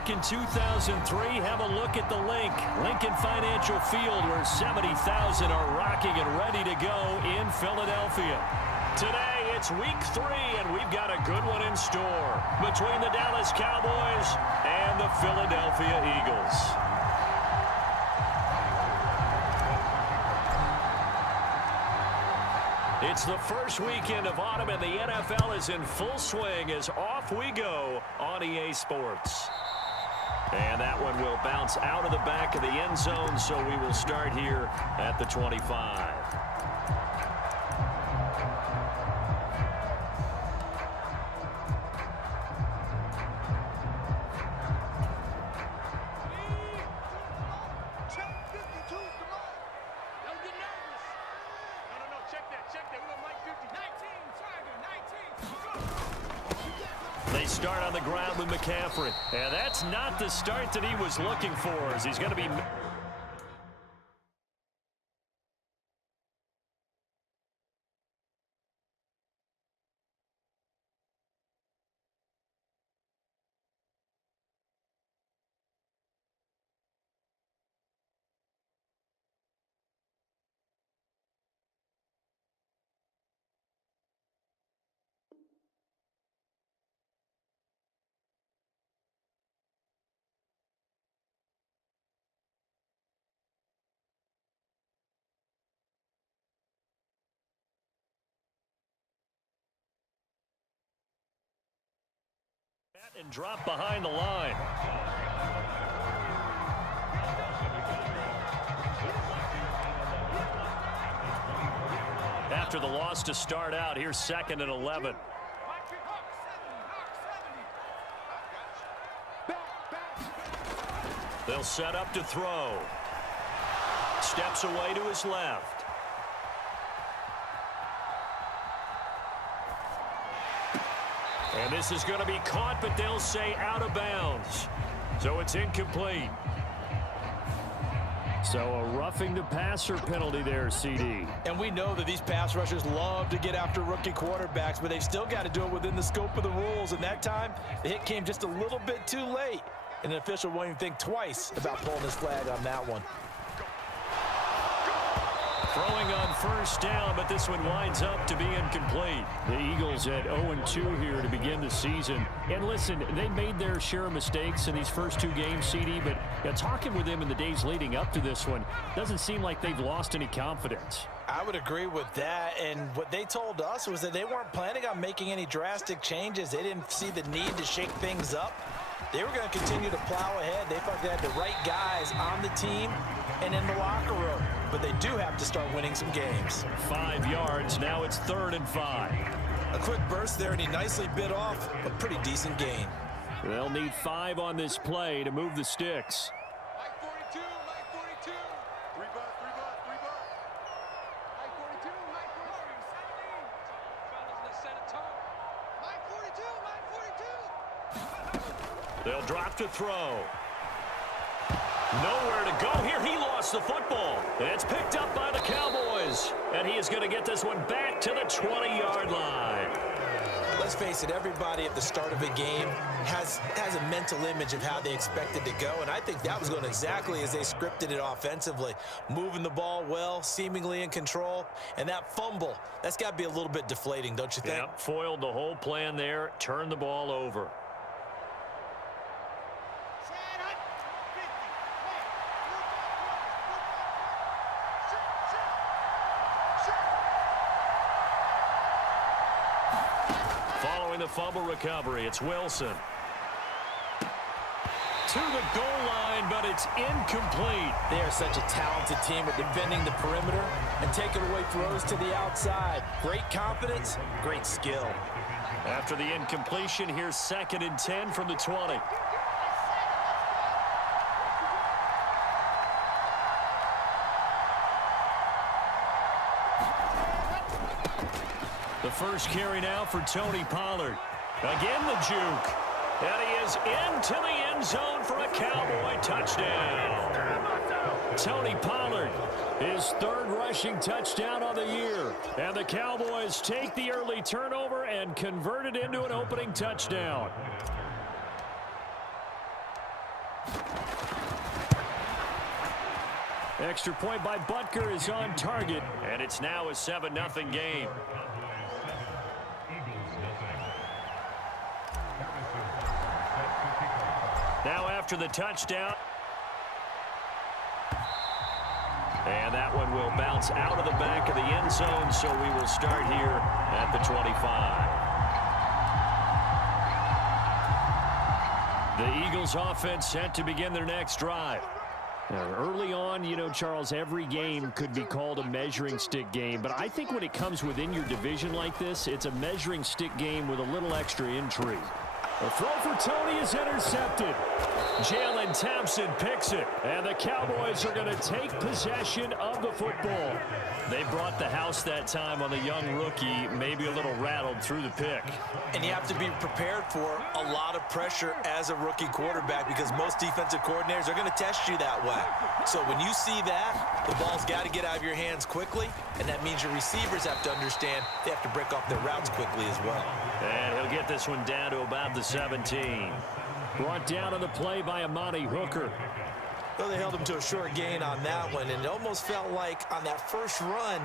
back in 2003, have a look at the Lincoln Financial Field, where 70,000 are rocking and ready to go in Philadelphia. Today, it's week 3, and we've got a good one in store between the Dallas Cowboys and the Philadelphia Eagles. It's the first weekend of autumn, and the NFL is in full swing as off we go on EA Sports. And that one will bounce out of the back of the end zone, so we will start here at the 25. They start on the ground with McCaffrey. And that's not the start that he was looking for, as he's going to be... and drop behind the line. After the loss to start out, here's 2nd and 11. They'll set up to throw. Steps away to his left. And this is going to be caught, but they'll say out of bounds. So it's incomplete. So a roughing the passer penalty there, CD. And we know that these pass rushers love to get after rookie quarterbacks, but they've still got to do it within the scope of the rules. And that time, the hit came just a little bit too late. And the official won't even think twice about pulling his flag on that one. Throwing on first down, but this one winds up to be incomplete. The Eagles at 0-2 here to begin the season. And listen, they made their share of mistakes in these first 2 games, CD, but talking with them in the days leading up to this one, doesn't seem like they've lost any confidence. I would agree with that, and what they told us was that they weren't planning on making any drastic changes. They didn't see the need to shake things up. They were going to continue to plow ahead. They thought they had the right guys on the team and in the locker room. But they do have to start winning some games. 5 yards. Now it's 3rd and 5. A quick burst there, and he nicely bit off a pretty decent gain. They'll need 5 on this play to move the sticks. Mike 42, Mike 42. 3 butt. Mike 42, Mike 42. 17. Let's set a tone. Mike 42, Mike 42. They'll drop to throw. Nowhere to go here. He lost the football. It's picked up by the Cowboys. And he is going to get this one back to the 20-yard line. Let's face it, everybody at the start of a game has a mental image of how they expect it to go. And I think that was going exactly as they scripted it offensively. Moving the ball well, seemingly in control. And that fumble, that's got to be a little bit deflating, don't you think? Yeah, foiled the whole plan there. Turned the ball over. The fumble recovery, it's Wilson. To the goal line, but it's incomplete. They are such a talented team at defending the perimeter and taking away throws to the outside. Great confidence, great skill. After the incompletion, here's 2nd and 10 from the 20. The first carry now for Tony Pollard. Again the juke. And he is into the end zone for a Cowboy touchdown. Tony Pollard, his 3rd rushing touchdown of the year. And the Cowboys take the early turnover and convert it into an opening touchdown. Extra point by Butker is on target, and it's now a 7-0 game. Now after the touchdown. And that one will bounce out of the back of the end zone, so we will start here at the 25. The Eagles offense set to begin their next drive. Now, early on, you know, Charles, every game could be called a measuring stick game, but I think when it comes within your division like this, it's a measuring stick game with a little extra intrigue. The throw for Tony is intercepted. Jalen Thompson picks it, and the Cowboys are going to take possession of the football. They brought the house that time on the young rookie, maybe a little rattled through the pick. And you have to be prepared for a lot of pressure as a rookie quarterback because most defensive coordinators are going to test you that way. So when you see that, the ball's got to get out of your hands quickly, and that means your receivers have to understand they have to break off their routes quickly as well. And he'll get this one down to about the 17. Brought down on the play by Amani Hooker. Well, they held him to a short gain on that one, and it almost felt like on that first run,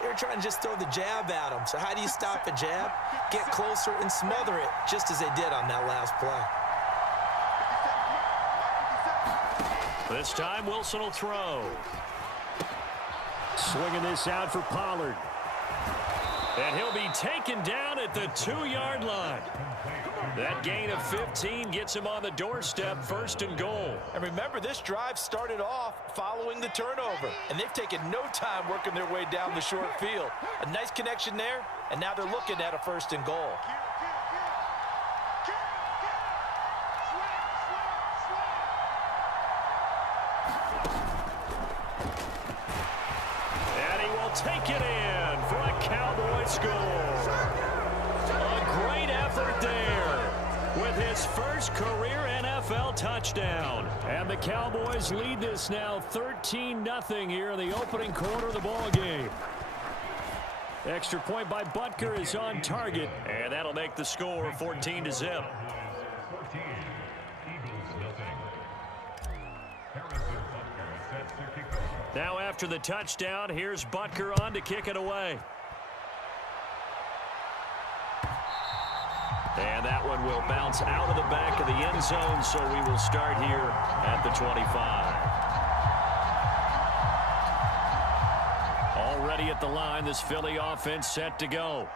they were trying to just throw the jab at him. So how do you stop a jab? Get closer and smother it, just as they did on that last play. This time, Wilson will throw. Swinging this out for Pollard. And he'll be taken down at the 2-yard line. That gain of 15 gets him on the doorstep, 1st and goal. And remember, this drive started off following the turnover, and they've taken no time working their way down the short field. A nice connection there, and now they're looking at a 1st and goal. And he will take it in for a Cowboy score. A great effort there with his first career NFL touchdown. And the Cowboys lead this now 13-0 here in the opening quarter of the ball game. Extra point by Butker is on target, and that'll make the score 14-0. Now after the touchdown, here's Butker on to kick it away. And that one will bounce out of the back of the end zone, so we will start here at the 25. Already at the line, this Philly offense set to go.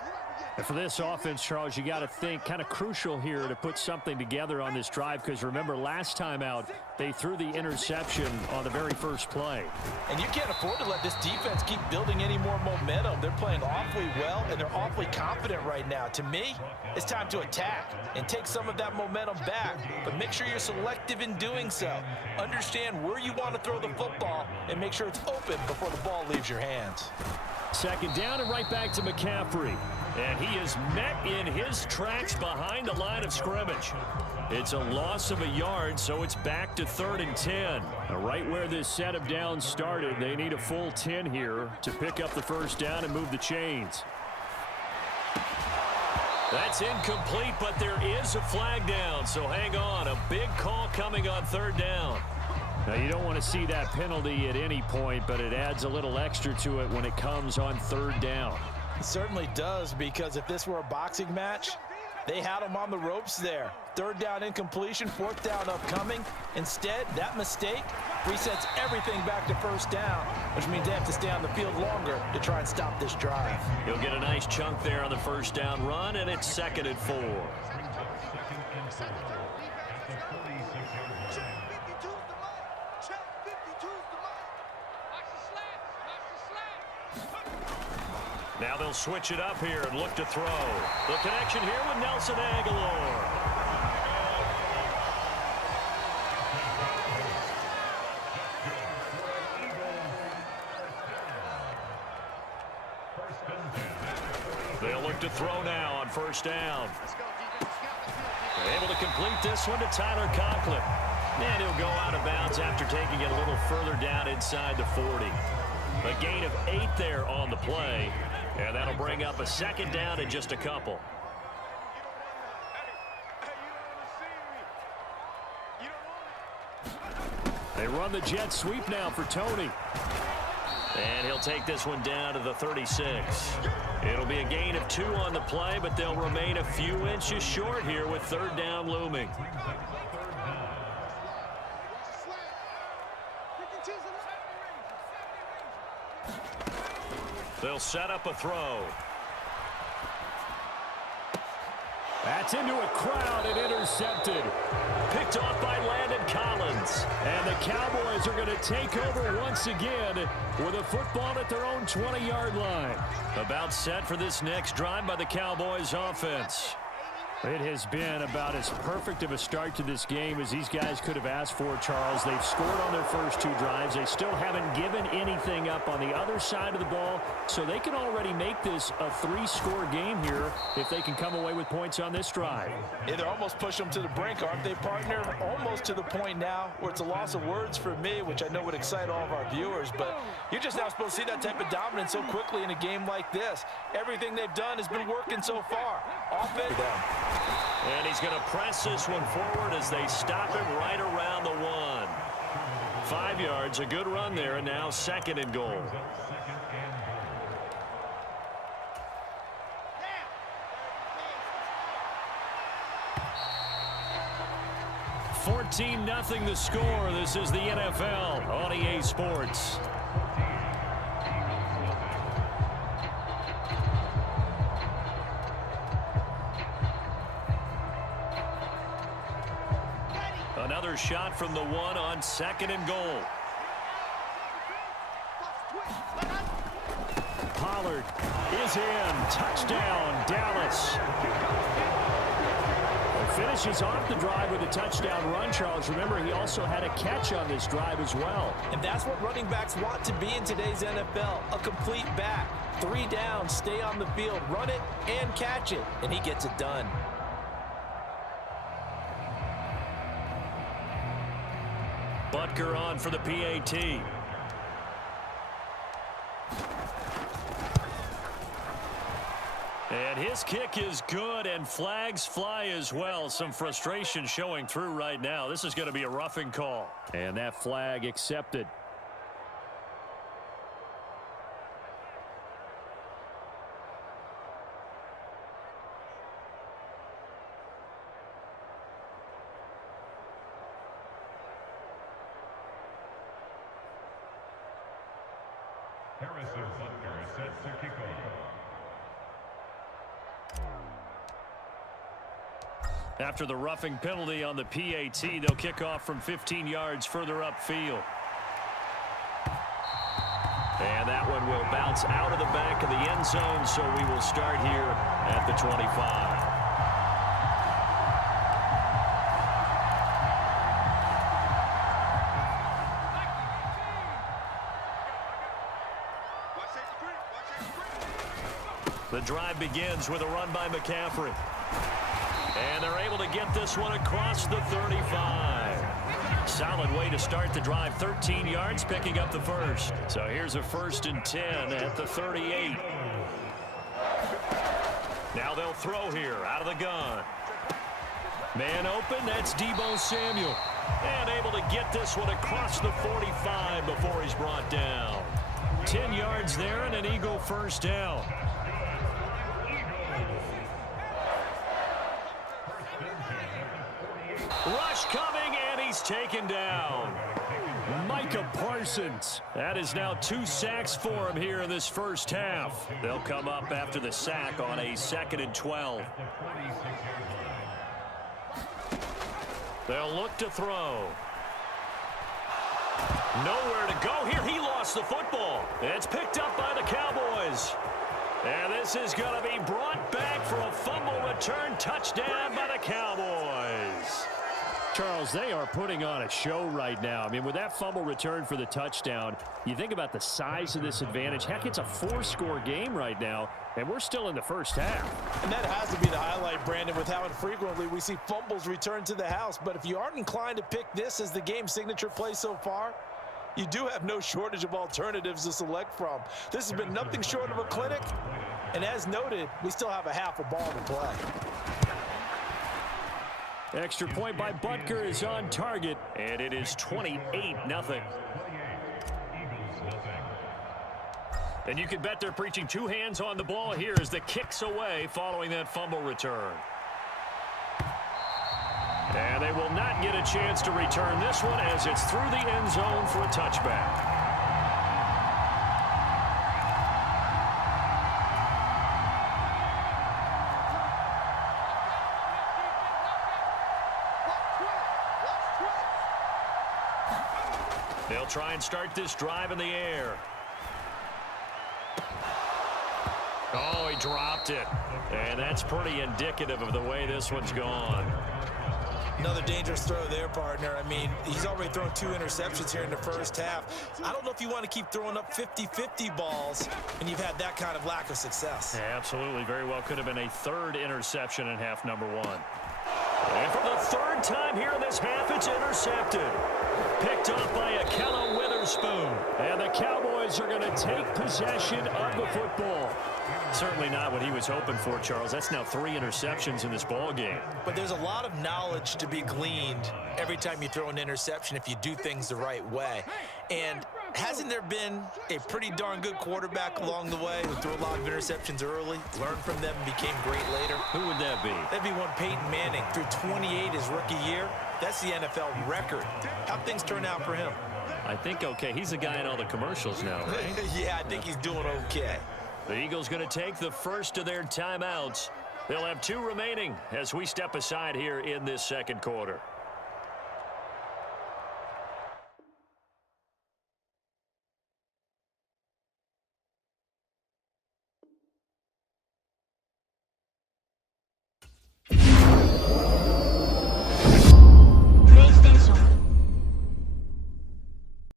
And for this offense, Charles, you got to think kind of crucial here to put something together on this drive, because remember last time out, they threw the interception on the very first play. And you can't afford to let this defense keep building any more momentum. They're playing awfully well, and they're awfully confident right now. To me, it's time to attack and take some of that momentum back, but make sure you're selective in doing so. Understand where you want to throw the football and make sure it's open before the ball leaves your hands. 2nd down and right back to McCaffrey. And he is met in his tracks behind the line of scrimmage. It's a loss of a yard, so it's back to 3rd and 10. Right where this set of downs started, they need a full 10 here to pick up the 1st down and move the chains. That's incomplete, but there is a flag down, so hang on. A big call coming on 3rd down. Now, you don't want to see that penalty at any point, but it adds a little extra to it when it comes on 3rd down. It certainly does, because if this were a boxing match, they had him on the ropes there. 3rd down incompletion, 4th down upcoming. Instead, that mistake resets everything back to 1st down, which means they have to stay on the field longer to try and stop this drive. He'll get a nice chunk there on the 1st down run, and it's 2nd and 4. Now they'll switch it up here and look to throw. The connection here with Nelson Aguilar. They'll look to throw now on 1st down. They're able to complete this one to Tyler Conklin. And he'll go out of bounds after taking it a little further down inside the 40. A gain of 8 there on the play. And that'll bring up a 2nd down and just a couple. They run the jet sweep now for Tony. And he'll take this one down to the 36. It'll be a gain of 2 on the play, but they'll remain a few inches short here with third down looming. They'll set up a throw. That's into a crowd and intercepted. Picked off by Landon Collins. And the Cowboys are going to take over once again with a football at their own 20-yard line. About set for this next drive by the Cowboys offense. It has been about as perfect of a start to this game as these guys could have asked for, Charles. They've scored on their first 2 drives. They still haven't given anything up on the other side of the ball, so they can already make this a 3-score game here if they can come away with points on this drive. Yeah, they're almost pushing them to the brink, aren't they, partner? Almost to the point now where it's a loss of words for me, which I know would excite all of our viewers, but you're just not supposed to see that type of dominance so quickly in a game like this. Everything they've done has been working so far. Offense. And he's going to press this one forward as they stop him right around the 1. 5 yards, a good run there, and now 2nd and goal. 14-0 the score. This is the NFL on EA Sports. Another shot from the 1 on 2nd and goal. Pollard is in. Touchdown, Dallas. Finishes off the drive with a touchdown run, Charles. Remember, he also had a catch on this drive as well. And that's what running backs want to be in today's NFL, a complete back. 3 downs, stay on the field, run it, and catch it. And he gets it done. Butker on for the PAT. And his kick is good, and flags fly as well. Some frustration showing through right now. This is going to be a roughing call. And that flag accepted. Harrison Butker sets the kickoff. After the roughing penalty on the PAT, they'll kick off from 15 yards further upfield. And that one will bounce out of the back of the end zone, so we will start here at the 25. The drive begins with a run by McCaffrey. And they're able to get this one across the 35. Solid way to start the drive. 13 yards, picking up the first. So here's a 1st and 10 at the 38. Now they'll throw here out of the gun. Man open, that's Deebo Samuel. And able to get this one across the 45 before he's brought down. 10 yards there and an Eagle first down. Rush coming, and he's taken down. Micah Parsons. That is now 2 sacks for him here in this first half. They'll come up after the sack on a 2nd and 12. They'll look to throw. Nowhere to go here. He lost the football. It's picked up by the Cowboys. And this is going to be brought back for a fumble return touchdown by the Cowboys. Charles, they are putting on a show right now. I mean, with that fumble return for the touchdown, you think about the size of this advantage. Heck, it's a 4-score game right now, and we're still in the first half. And that has to be the highlight, Brandon, with how infrequently we see fumbles return to the house. But if you aren't inclined to pick this as the game signature play so far, you do have no shortage of alternatives to select from. This has been nothing short of a clinic. And as noted, we still have a half a ball to play. Extra point by Butker is on target, and it is 28-0. And you can bet they're preaching two hands on the ball here as the kick's away following that fumble return. And they will not get a chance to return this one as it's through the end zone for a touchback. They'll try and start this drive in the air. Oh, he dropped it. And that's pretty indicative of the way this one's gone. Another dangerous throw there, partner. I mean, he's already thrown 2 interceptions here in the first half. I don't know if you want to keep throwing up 50-50 balls when you've had that kind of lack of success. Yeah, absolutely. Very well could have been a third interception in half number 1. And for the third time here in this half, it's intercepted. Picked up by Akello Witherspoon. And the Cowboys are going to take possession of the football. Certainly not what he was hoping for, Charles. That's now 3 interceptions in this ball game. But there's a lot of knowledge to be gleaned every time you throw an interception if you do things the right way. And hasn't there been a pretty darn good quarterback along the way who threw a lot of interceptions early, learned from them, and became great later? Who would that be? That'd be one Peyton Manning. Threw 28 his rookie year. That's the NFL record. How'd things turn out for him? I think okay. He's the guy in all the commercials now, right? Yeah, I think he's doing okay. The Eagles going to take the first of their timeouts. They'll have 2 remaining as we step aside here in this second quarter.